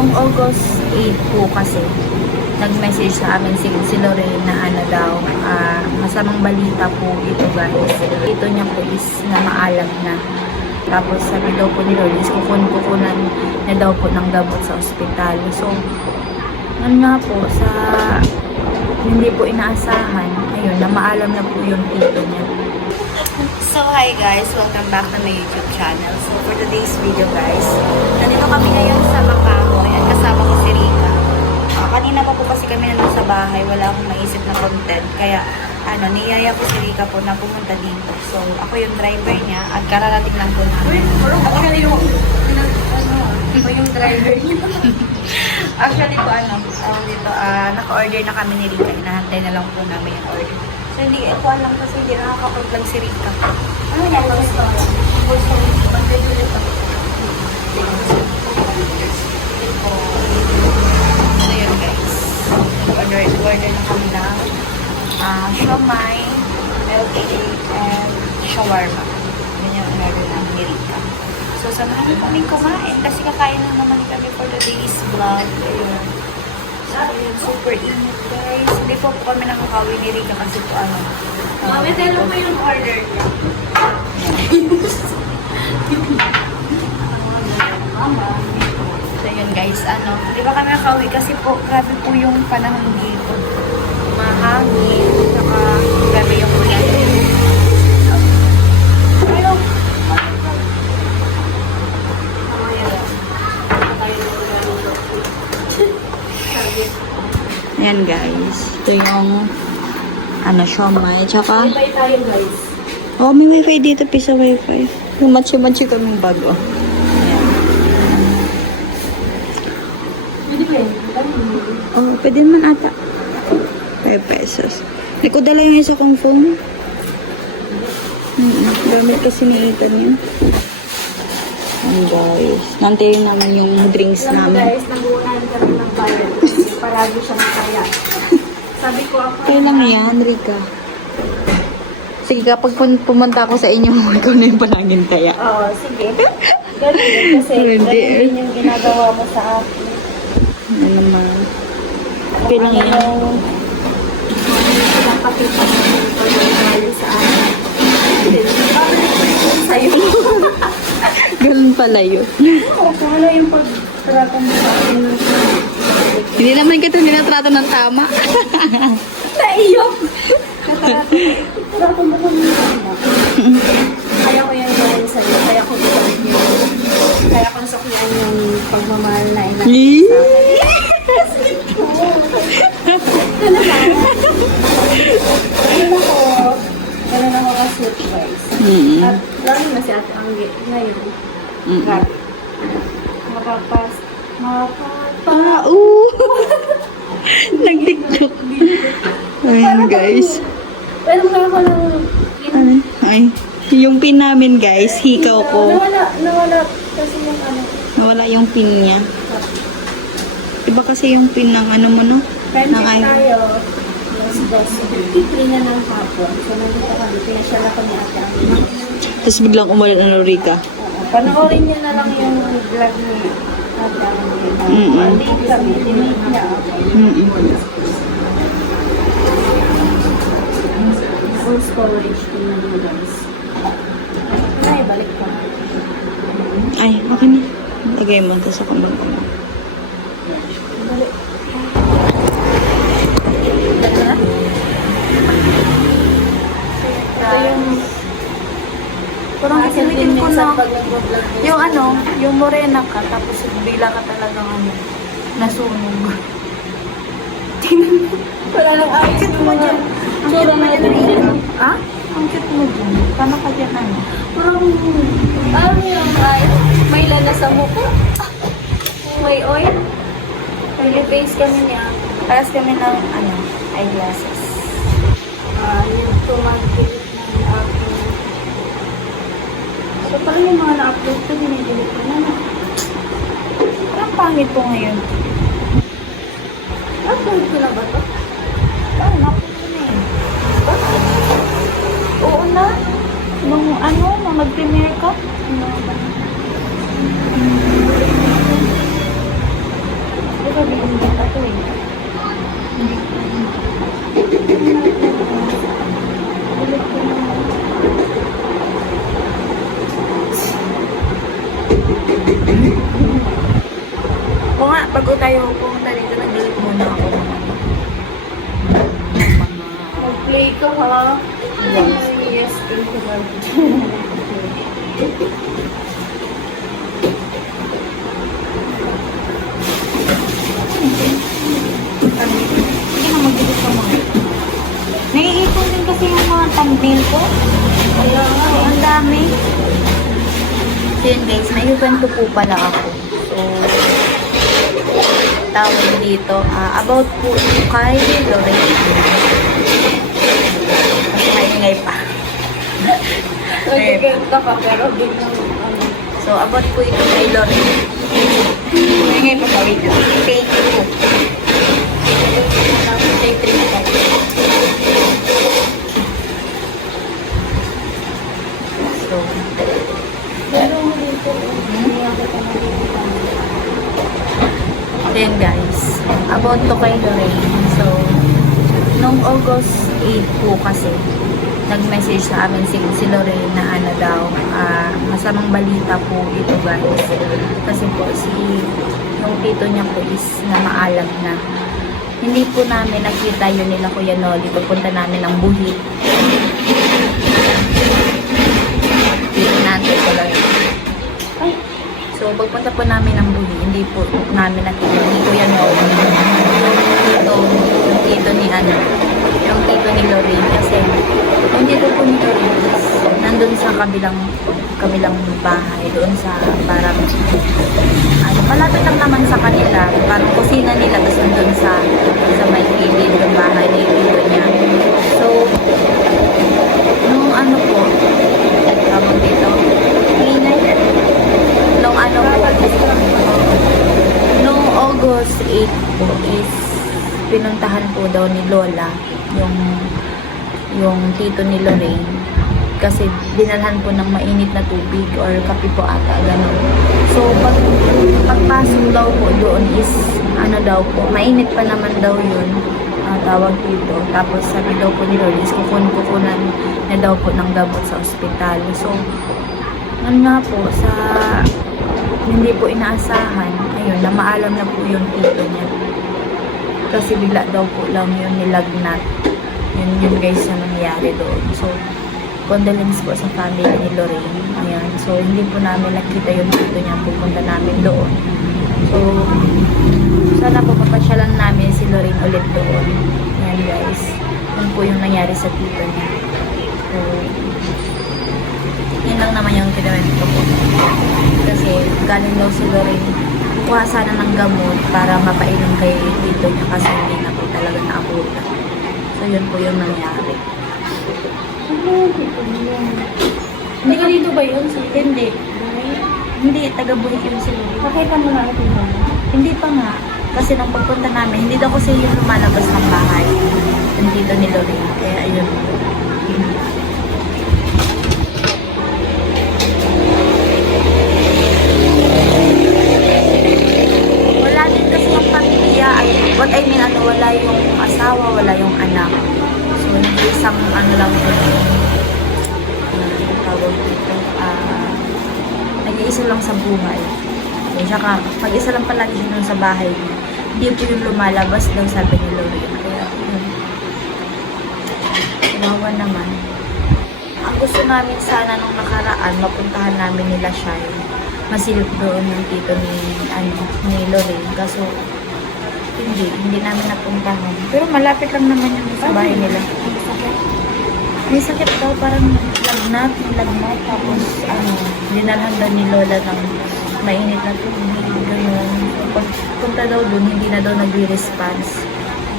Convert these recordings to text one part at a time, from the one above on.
Nung August 8 po kasi, nag-message sa amin si Lorraine na ano daw, masamang balita po ito guys. Ito niya po is na maalam na. Tapos sabi daw po ni Lorraine, kukunan na daw po ng gamot sa ospital. So, ano nga po, sa hindi po inaasahan, ayun, na maalam na po yung tito niya. So hi guys, welcome back to my YouTube channel. So for today's video guys, nandito kami ngayon sa Makahoy at kasama ko si Rika. Kanina pa po kasi kami na nasa bahay, wala akong maisip na content. Kaya niyaya ko si Rika po na pumunta dito. So ako yung driver niya at kararating lang po namin. Ako yung driver niya. Actually po dito, naka-order na kami ni Rika. Inahantay na lang po namin yung order. So, hindi, ito lang kasi hindi nakaka-vlog si Rika. Ano yan? Gusto mag-regulate ako. So, yun guys. Order na kami ng siomai, milk cake, and shawarma. Yun yung order namin ni Rika. So, samahan niyo kami kumain kasi kakain na naman kami for today's vlog. Ayun. Super init guys. Hindi po kami nakakawi ni Rika kasi po Mami, telo mo yung order niya. So yun guys, di ba kami nakakawi kasi po grabe po yung panahon dito. Mahangin, saka grabe yung ulan. Ayan guys. Ito yung siomai. Tsaka Bye tayo guys. oh, may wifi dito. Pisa wifi. Yung matchi-matchi kaming bago. Ayan. Pwede ba yun? Oh, pwede naman ata. 5 pesos. Hindi ko dala yung isa kong phone. Gamit kasi ni Ethan yun. Ayan guys. Nantayin naman yung drinks Alam mo namin. guys, nag-uunahan kami ng bayad. Parado siyang kaya. Sabi ko ako. Kaya lang yan, Rika. Sige, kapag pumunta ako sa inyo, ikaw na yung palangin kaya. Oo, sige. Ganun din kasi. Hindi. Ganun din yung ginagawa mo sa akin. Ano naman. Okay lang yan. Ilang kapita mo yung pag-unahan sa akin. Sa'yo. Ganun pala yun. Oo, kung ano yung pag-trata mo sa akin. Hindi naman kita ninatrato ng tama. Naiyok! Trata mo kami tama. Kaya ko yung gawin sa'yo. Kaya ko gawin yun. Kaya kung sakyan yung pagmamahal na ina sa akin. Ganun ako ka-sweet guys. At lalo na si Ate Anggi ngayon. Grabe. Makapas. Nag-tiktok. Ayun guys. Pero nga ako lang. Ano? Ay. Yung pin namin guys, hikaw ko. Nawala kasi yung Nawala yung pin niya. Iba kasi yung pin ng mo no? Friendship Ng tayo. Yes. Kitri na ng hapon. So, nandito kami. Pinasyala ko ni Ate Anggi. Tapos biglang umulat ng Rika. Panoorin niyo na lang yung vlog ni Ate Anggi. Date kami. Dinate niya ako. Full storage. Tingnan mo guys. Ay, balik ko. Ay, okay na. Lagay mo. Tapos ako mag Balik. Ito yung parang isinitin ko na yung morena ka tapos bigla ka talagang nasunog. Wala lang ayos mo dyan. Ang cute mo dyan. Ha? Ang cute mo dyan. Paano ka dyan Parang yung may lana sa mukha. May oil. Nag-face kami niya. Paras kami ng eyeglasses. Yung tumangkit ng aking. So, parang yung mga na-upload ko, dinidelete ko na. Parang pangit po ngayon. Upload ko na ba ito? Parang na-upload ko na yun. Oo na. Nung mag-premiere ka? bago tayo pumunta dito, nag-delete muna ako ng Mag-play ka ha. Yes. Yes, thank you very much. Sige na, mag-delete ka muna. Naiipon din kasi yung mga thumbnail ko. Kaya nga, Ay, ang dami. So yun guys, may event ko po pala ako. So, tawag dito, about po kay Lorraine. Kasi maingay pa. nagkikita ka pero biglang ano. So, about po ito kay Lorraine. Maingay pa pa, wait lang. Thank you po. Say 3 na tayo. So, Pero dito, hindi ako pa nakikita. then guys, about to kay Lorraine. So, nung August 8 po kasi, nag-message sa amin si Lorraine na ano daw, masamang balita po ito guys. Kasi po, yung tito niya po is na maalam na. Hindi po namin nakita yun nila Kuya Noli. Pagpunta namin ng Buhi. Dito natin ko lang. Ay. So, pagpunta po namin ng Buhi, hindi po namin nakita ni Kuya Noli. Yung tito ni ano, yung tito ni Lorraine. Kasi, yung tito po ni Lorraine is nandun sa kabilang bahay. Doon sa parang, malapit lang naman sa kanila. Parang kusina nila, tapos nandun sa may gilid yung bahay ni tito niya. So, nung ano po, tawag dito, nung ano po, nung August 8 po is pinuntahan po daw ni Lola yung tito ni Lorraine kasi dinalhan po ng mainit na tubig or kape po ata, gano'n. So, pagpasok daw po doon is, ano daw po, mainit pa naman daw yun, tawag dito. Tapos sabi daw po ni Lorraine, kukunan na daw po ng gamot sa ospital. So, nun nga po, sa hindi po inaasahan, ayun, na maalam na po yung tito niya. Kasi bigla daw po lang yun nilagnat. Yun guys na nangyari doon. So, condolence po sa family ni Lorraine. Ayan. So, hindi po namin nakita yung tito niya. Pupunta namin doon. So, sana po papasyalan namin si Lorraine ulit doon. Ayan guys. Yun po yung nangyari sa tito niya. So, yun lang naman yung kinawento ko po. Kasi galing daw si Lorraine kuha sana ng gamot para mapainom kay tito niya kasi hindi na po talaga naabutan. So, yun po yung nangyari. Hindi ka dito ba yun? Hindi. Hindi, taga-Buhi yun si Lorraine. Pakita mo na ako mo. Hindi pa nga. Kasi nung pagpunta namin, hindi daw kasi yung lumalabas ng bahay. Yung tito ni Lorraine. Kaya ayun. Wala din kasi yung pamilya. What I mean, wala yung asawa, wala yung anak. So, isang ano lang po. Tawag dito. Nag-iisa lang sa buhay. Okay, saka, mag-isa lang palagi siya nun sa bahay niya. Hindi po yung lumalabas daw, sabi ni Lorraine. Kaya, yun. Kawawa naman. Ang gusto namin sana nung nakaraan, mapuntahan namin nila siya. Masilip doon yung tito ni Lorraine. Kaso, hindi namin napuntahan. Pero malapit lang naman yung sa bahay nila. May sakit daw, parang lagnat, tapos dinalhan daw ni Lola ng mainit na tubig, gano'n. So, pagpunta daw dun, hindi na daw nag-response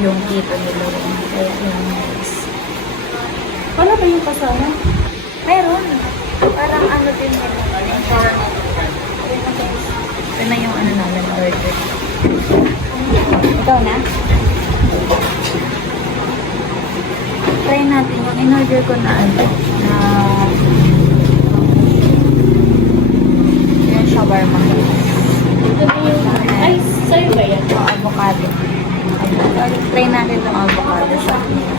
yung tito ni Lorraine. Kaya yun, guys. Wala ba yung kasama? Meron. Parang ano din yun. Ito na yung ano namin, order. Ikaw na? Try natin yung in-order ko na ano, na yung shawarma. Ito na yung... Ay, sa'yo ba yan? Yung avocado. Try natin yung avocado sa nila.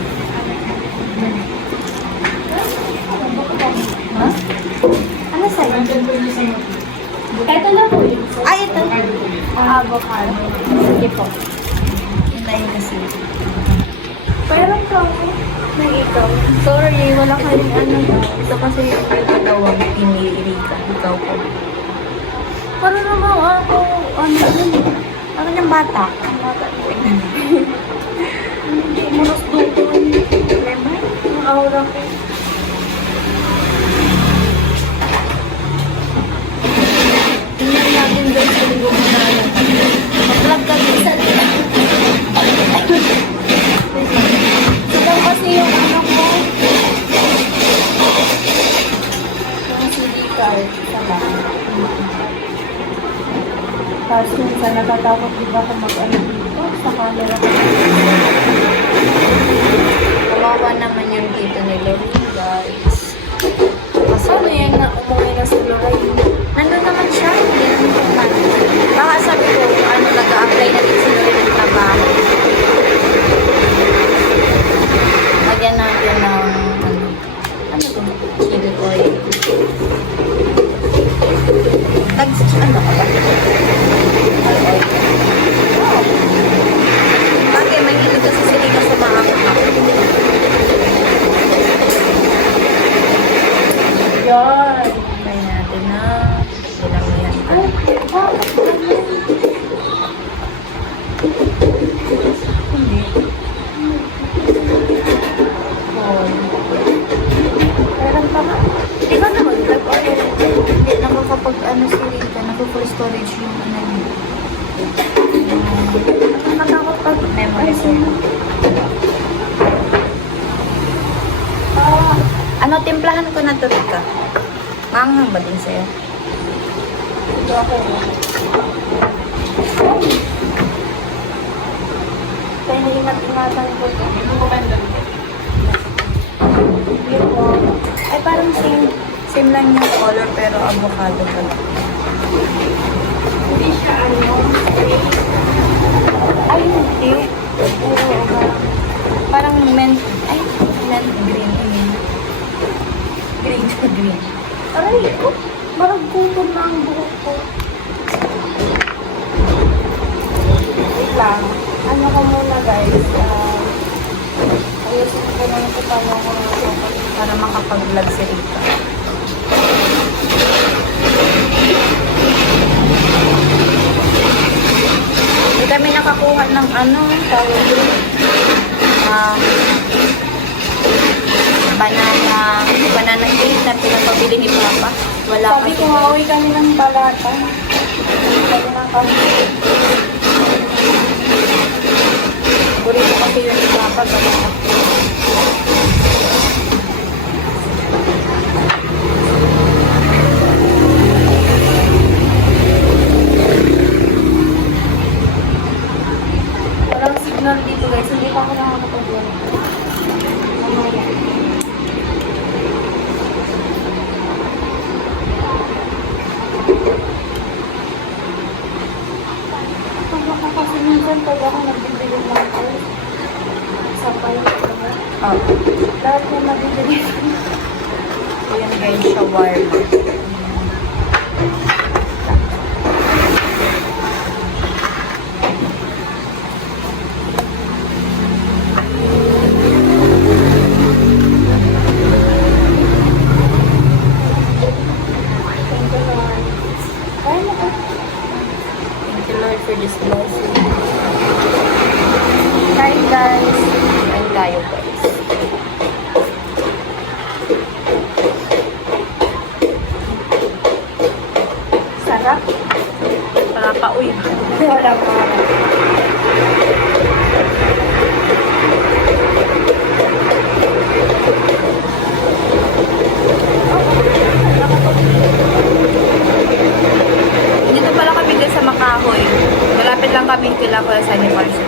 Ha? Ano sa'yo? Ito na po yun. Ay, ito. Avocado. Sige po. Hintayin kasi. Pero kami, may ikaw. Sorry, wala kayong ano ba? Ito kasi yung pagkatawag pinili ka. Ikaw po. Para naman ako, ano yun? Ano yung bata? Ang bata. Hindi mo nas doon. Lemon? Ang aura ko. Tingnan natin guys kung gumagana. Mag-vlog ka din sa Ito kasi yung ano ko. Yung CD card. Sama. Tapos minsan natatakot diba ako mag-ano dito sa camera ko. Kawawa naman yung dito ni Lorraine, guys. Kasi Ano yan na umuwi na si Lorraine? nandun naman siya. Hindi naman na. Baka sabi ko, ano, nag-a-apply na din si Lorraine ng trabaho. Lagyan natin ng, ano to? Chili oil. Ano ka ba? Oil. Wow. Bakit? May hilig kasi sila ka sa mga kakao. Yan. Try natin na. Ilang yan. Ay, bakit ganun? Hindi. Meron pa ba? Di ba naman, nag-oil? Hindi nakakapag, ano, sirita, naka-full storage yung ano niya. Nakatakot pag Memory Ay, card. Ah, Ano, timplahan ko na to, Rika. Maanghang ba din sa'yo? ito ako. Kaya naingat-ingatan ko ito. Hindi ko banda. Yun po. Ay, parang same. Same lang yung color, pero avocado pala. Hindi siya ano. Ay, hindi. Parang mint. Ay, mint green. I mean. Green to green. Aray ko. Marag gutom na ang buhok ko. Wait lang. Ano ko muna guys. Ayusin ko na ito paano ko Para makapag-vlog si Rika. Hindi kami nakakuha ng ano, tawag yun. Banana cake na pinapabili ni Papa. Wala Sabi kasi. ko nga, uwi kami ng balata. Sabi na kami. Burito kasi yun ni Papa. Banana. Walang signal dito guys. Hindi pa ako nakakapag-vlog. Mamaya. Kasi minsan pag ako nagbibili ng ako sa palit Oh. lahat na nabibili. Ayan guys, shawarma. Thank you, Lord. Kaya mo ko. Thank you Lord for this blessing. Hi guys. Kain tayo guys. Sarap. Para pa-uwi. Wala pa. Dito pala kami guys sa Makahoy. Malapit lang kami kila Kuya Sunny Parson.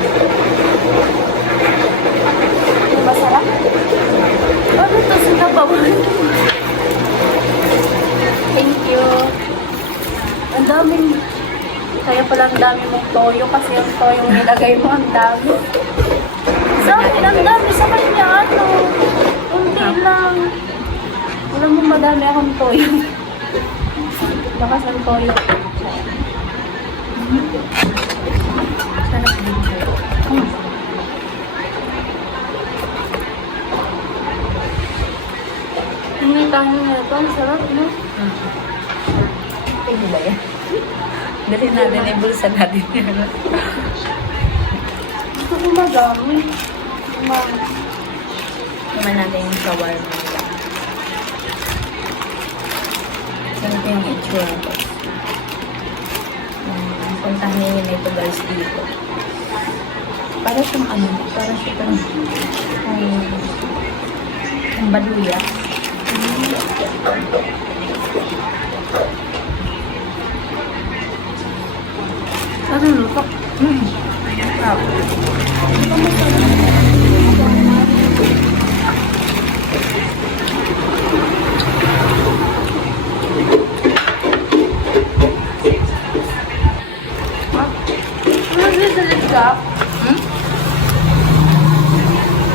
Masarap. Ano to? Sinabawan. Thank you. Ang daming, kaya pala ang dami mong toyo kasi yung toyo nilagay mo ang dami. Sa akin, ang dami sa kanya, ano, hindi lang. Alam mo, madami akong toyo. Lakas ng toyo. Sarap dito. May kanin na ito. Ang sarap, no? Pwede ba yan? Dali natin, ibulsa natin yun. Gusto ko madami. Naman natin yung shawarma nila. Ganito yung itsura ko. Puntahan ninyo na ito guys dito. Para siyang ano, para siyang ang baluya. Ano luto? Nagsisilip ka? Hmm?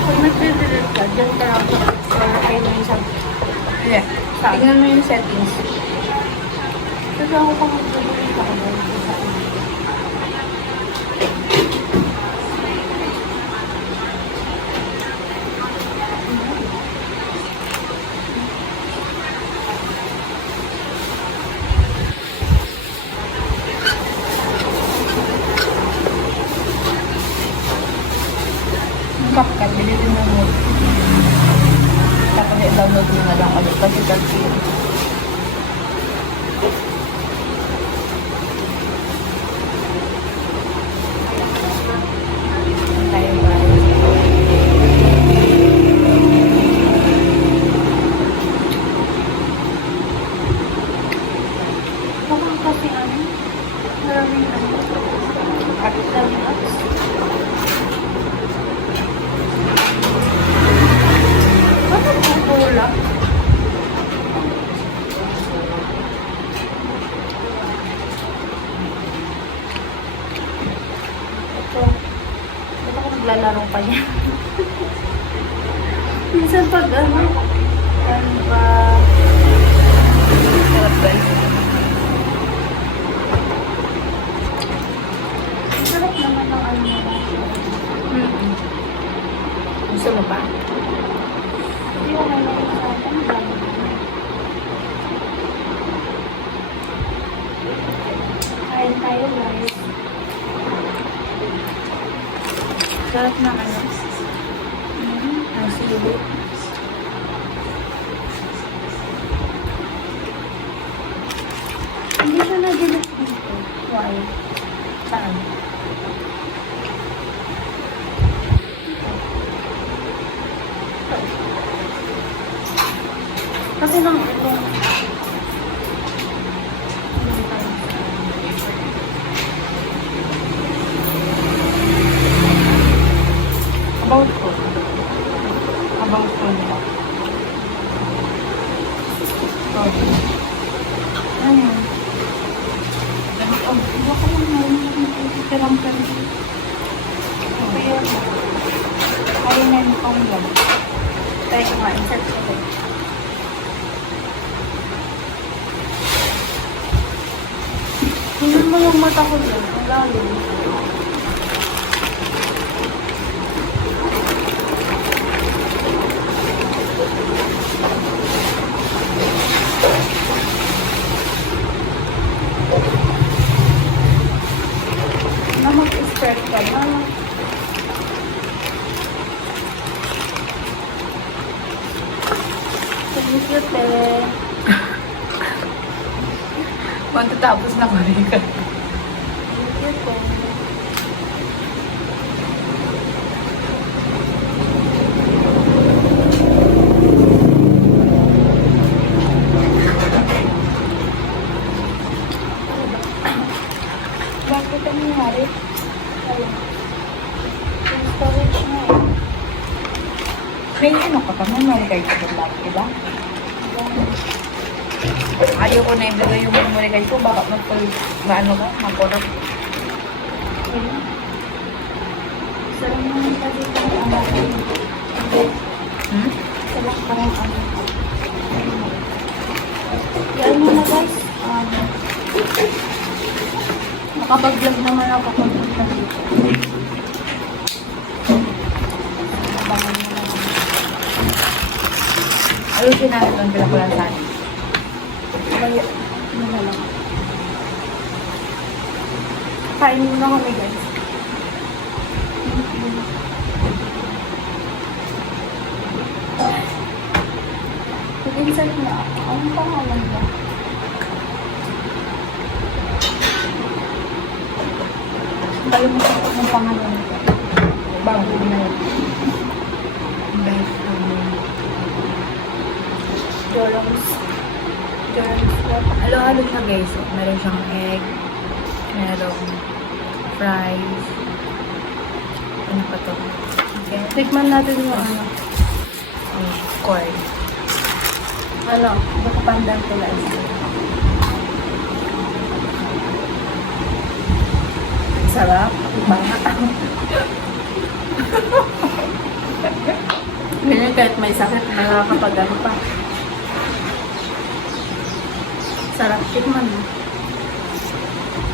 Pag nagsisilip ka, dyan ka lang sa kayo ng isang Yeah. Tingnan mo yung settings. kasi ako kung magsisilip ako dahil sa akin. Yung CapCut, bilhin mo mo. Tapos i-download mo na lang ulit kasi kasi tayo guys. Baka kasi ano, maraming ano, daming apps. Bakit pupula? Ito, ba't ako naglalaro pa niya? Minsan pag ano ba, Sarap guys. ang sarap naman ng ano nila. Gusto mo pa? Hindi ko may lang sa akin, ang dami naman. Kain tayo guys. Sarap na ano? Ang sili. Hindi siya nag-ilip dito. Why? Saan? Kasi nang About ko. About ko nila. ano? Baka lang meron tirang ka rin. Kaya, kaya na yung pang yan. Kaya ko nga, insert ko rin. Tingnan mo yung mata ko dyan. Ang lalim. Na mag-start ka na. Thank you, te. Matatapos na ko rin ka. Thank you, te. Bakit ang nangyari? Ayun. Yung storage na eh. May ano ka pa? May memory card ka ba? Diba? Ayaw ko na ibigay yung memory card ko. Baka mag-full, maano ka? Mag-corrupt. Ayun. Sarang naman kasi kung ano. Hmm? Sarang parang ano. Yan mo na guys. Makapag-vlog naman ako kung punta dito. Abangan mo naman. Ayusin natin doon pala pala sa atin. Kaya, ano na lang. Kain muna kami guys. Mag-insert na ako. Anong pangalan ba? Kalimutan ko ng pangalan nito. Bago na yun. Best Jorams. halo-halo na guys. So, meron siyang egg. Merong fries. Ano pa to? Okay. Tikman natin yung ano. Corn. Ano, baka pandan ko lang. Sarap. Bangat. Ganyan kahit may sakit, nakakapag-ano pa. Sarap, tikman mo.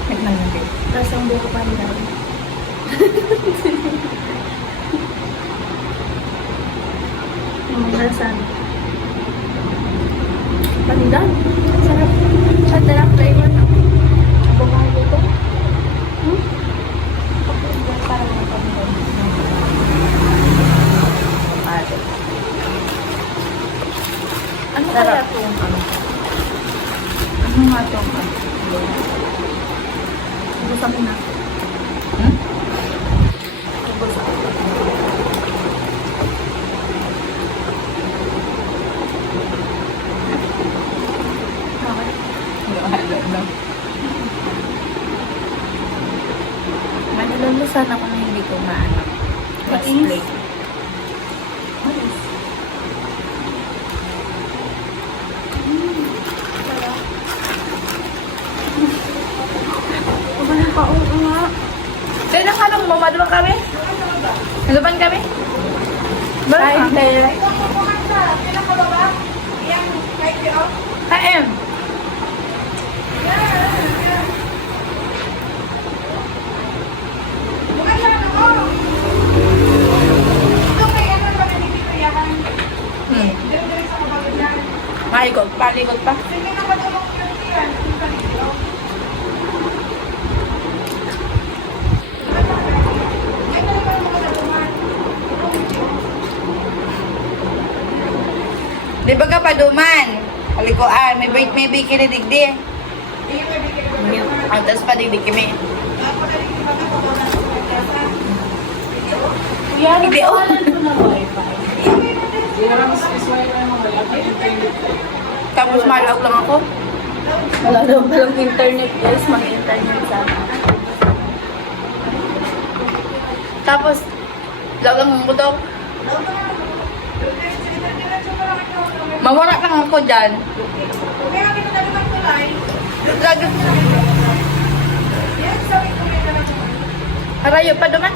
Tignan natin. Tapos ang buko pandan. Yung lasan. Pandan. Sarap. Sarap flavor na. Abang ito. Parang may pandan. Ano Sarap. kaya ito? Ano nga to? Gusto mo na. Gusto ko. Okay. Halo na. Manilulusan ako na hindi ko maano. Mas Kainis. plate. Wala pa, oo nga. Kaya nakalong mo, maduman kami? Maduman kami? Kain tayo. Kain. Maikot pa, likot pa. Di ba ka paduman? Halikoan, may bikini digdi. Ang tas pa digdi kami. Yan, Hindi, oh. pangalan ko na wifi. Tapos malawag lang ako. Wala daw palang internet guys, mag-internet sana. Tapos, lagang mo daw. Mawala lang ako dyan. Lagi. Harayo pa duman.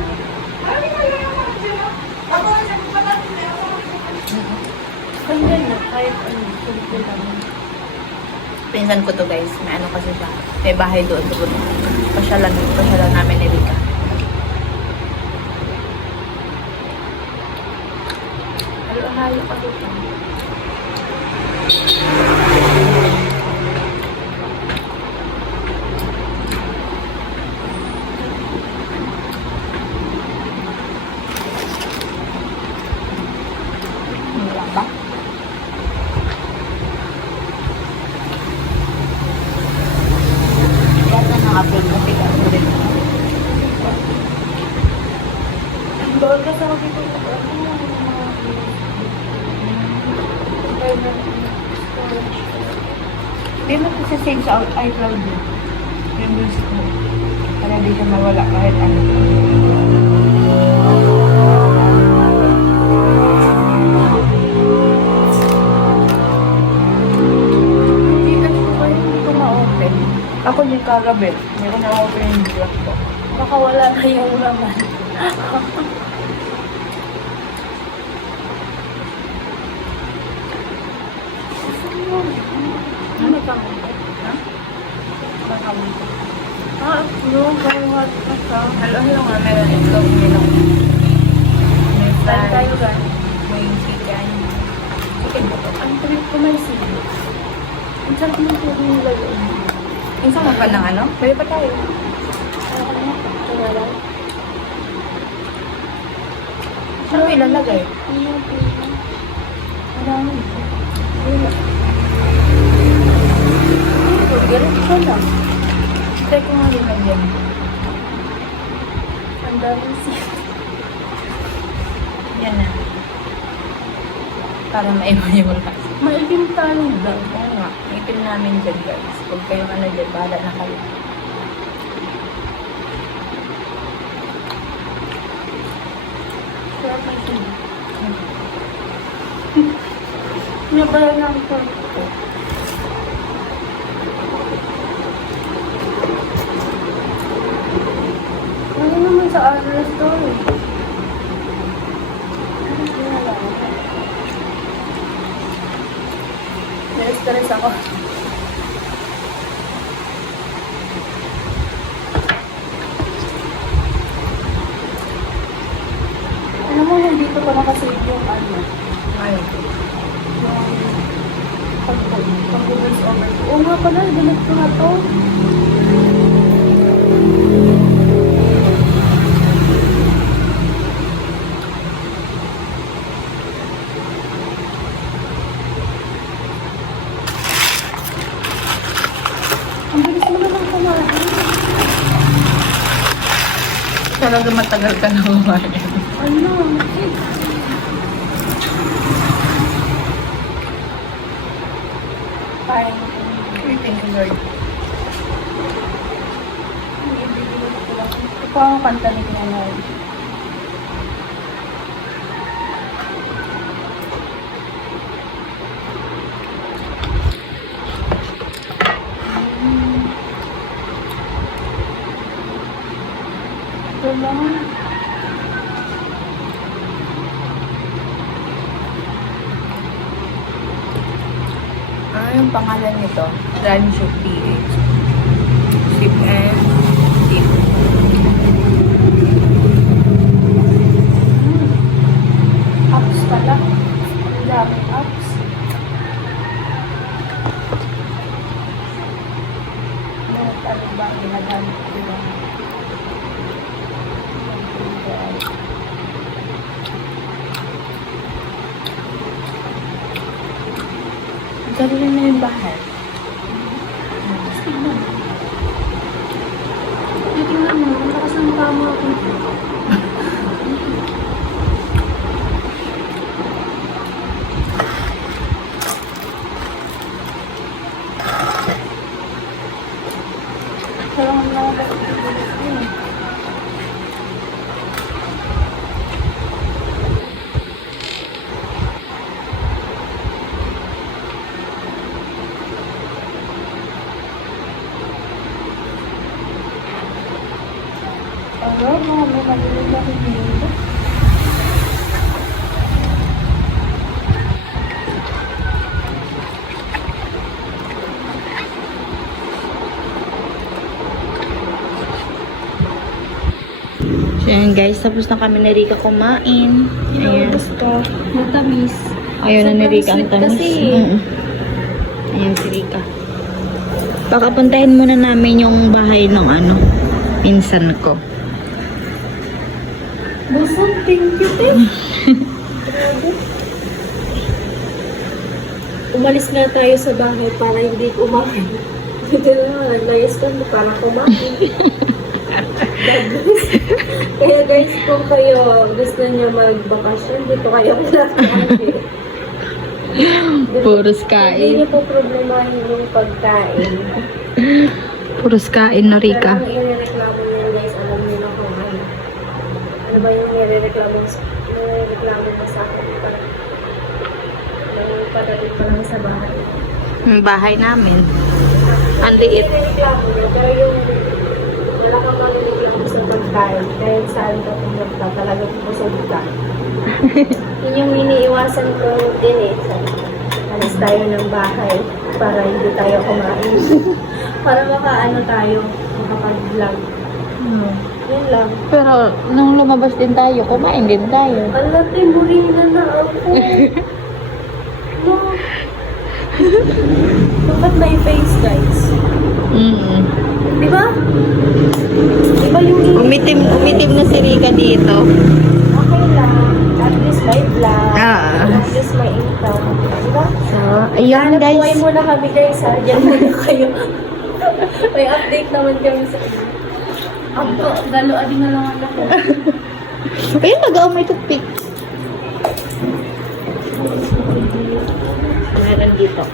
Ganyan na, kahit ano, simple lang. Pinsan ko to guys. May ano kasi siya. May bahay doon. Pasyalan namin ni Rika. Halo-halo pa dito. Wala ba? Yan na naka-upload kasi ako rin. Bawal ka sa ako dito. Hindi mo kasi save sa iCloud yun. Yung music mo. Para di siya mawala kahit ano. Hindi kasi ko ba hindi ko ma-open. Ako yung kagabi. Hindi ko na-open yung vlog ko. Baka wala na yung laman. Ano ka mo? Ha? Baka mo. No, parang hot ka ka. Halo-halo nga, meron itlog nila. May Saan fry, tayo ba? may chicken. Chicken ba ito? Ang trip ko may sili. Ang sarap ng tubig nila yun. Minsan mo pa ng ano? Bali pa tayo. Ano ka na? Wala lang. Saan mo ilalagay? Ano ba? Wala mo. Wala. Diretso lang. Try ko nga limagyan. Ang daming sili. Yan na. Para maiwan yung lasa. Maitim tayo daw. Oo nga. Itin namin dyan guys. Huwag kayong ano dyan. Bahala na kayo. Sarap ng sili. Nabayan lang ito. Ano naman sa address to eh? Na-stress ako. Alam mo, nandito pa nakasave yung ano, Ayun. yung pag-voice over. Oo nga pala, delete ko na to. Ang bilis mo naman kumain. Talaga matagal ka na kumain. Ano? Parang Thank you Lord. ito ang kanta ni Pinanoy. Ito lang. Ano yung pangalan nito? Rancho PH. Sip and dip. Apps pala. Ang daming apps. Ano ba ang ginagamit ko lang? Sarili na yung bahay. Tignan. Tignan mo, ang lakas ng tama ako. Parang nakakasigulit yun. Ano, may malilig na hindi. So yun guys, tapos na kami ni Rika kumain. Ayan. Basta, matamis. Ayaw na ni Sobrang Rika ang sweet tamis. kasi. Ayan si Rika. Baka puntahin muna namin yung bahay ng ano, pinsan ko. Busog, thank you, Umalis nga tayo sa bahay para hindi kumain. Dito na, naglayas ka mo para kumain. Kaya guys, kung kayo gusto niyo magbakasyon, dito kayo pinakain. Puros Hindi kain. niyo po problemahin yung pagkain. Puros kain na Pero Rika. ang irereklamo niyo guys, alam niyo na kung ano. Ano ba yung irereklamo mo sa akin? Pagdating pa lang sa bahay. Yung bahay namin. Ang liit. Irereklamo niyo, pero yung wala kang manireklamo sa pagkain. Kahit saan ka pumunta, talagang busog ka. Yun yung iniiwasan ko din eh. Alis tayo ng bahay para hindi tayo kumain. Para makaano tayo, makapag-vlog. Hmm. Yun lang. Pero nung lumabas din tayo, kumain din tayo. Alate, burina na ako. No. Dapat may face, guys. Mm. Di ba? Di ba yung Umitim na si Rika dito. okay lang. At least may vlog. Ah. At least may income. Di ba? So, ayun Buhay guys. muna kami guys ha. Diyan muna kayo. May update naman kami sa inyo. Ako, galo adi na lang ako. Ayun, nag-aw may toothpick. Meron dito.